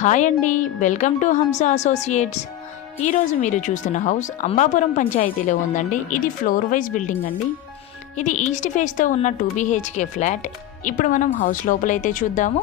Hi అండి welcome to హంస associates. ఈరోజు మీరు చూస్తున్న హౌస్ అంబాపురం పంచాయతీలో ఉందండి. ఇది ఫ్లోర్ వైజ్ బిల్డింగ్ అండి. ఇది ఈస్ట్ ఫేస్తో ఉన్న టూ బీహెచ్కే ఫ్లాట్. ఇప్పుడు మనం హౌస్ లోపలైతే చూద్దాము.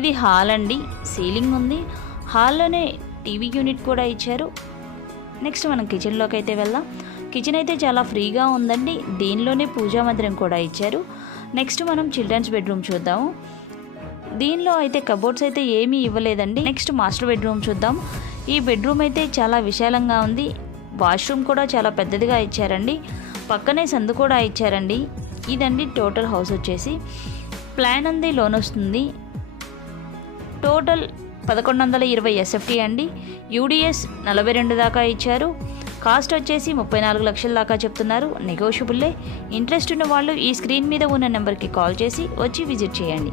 ఇది హాల్ అండి సీలింగ్ ఉంది. హాల్లోనే టీవీ యూనిట్ కూడా ఇచ్చారు. నెక్స్ట్ మనం కిచెన్లోకి అయితే వెళ్దాం. కిచెన్ అయితే చాలా ఫ్రీగా ఉందండి. దీనిలోనే పూజా మందిరం కూడా ఇచ్చారు. నెక్స్ట్ మనం చిల్డ్రన్స్ బెడ్రూమ్ చూద్దాము. దీనిలో అయితే కబోర్డ్స్ అయితే ఏమీ ఇవ్వలేదండి. నెక్స్ట్ మాస్టర్ బెడ్రూమ్ చూద్దాం. ఈ బెడ్రూమ్ అయితే చాలా విశాలంగా ఉంది. వాష్రూమ్ కూడా చాలా పెద్దదిగా ఇచ్చారండి. పక్కనే సందు కూడా ఇచ్చారండి. ఇదండి టోటల్ హౌస్ వచ్చేసి. ప్లాన్ అంది లోన్ వస్తుంది. టోటల్ పదకొండు వందల ఇరవై ఎస్ఎఫ్టీ అండి. యూడిఎస్ నలభై రెండు దాకా ఇచ్చారు. కాస్ట్ వచ్చేసి ముప్పై నాలుగు లక్షల దాకా చెప్తున్నారు. నెగోషియబుల్లే ఇంట్రెస్ట్ ఉన్న వాళ్ళు ఈ స్క్రీన్ మీద ఉన్న నెంబర్కి కాల్ చేసి వచ్చి విజిట్ చేయండి.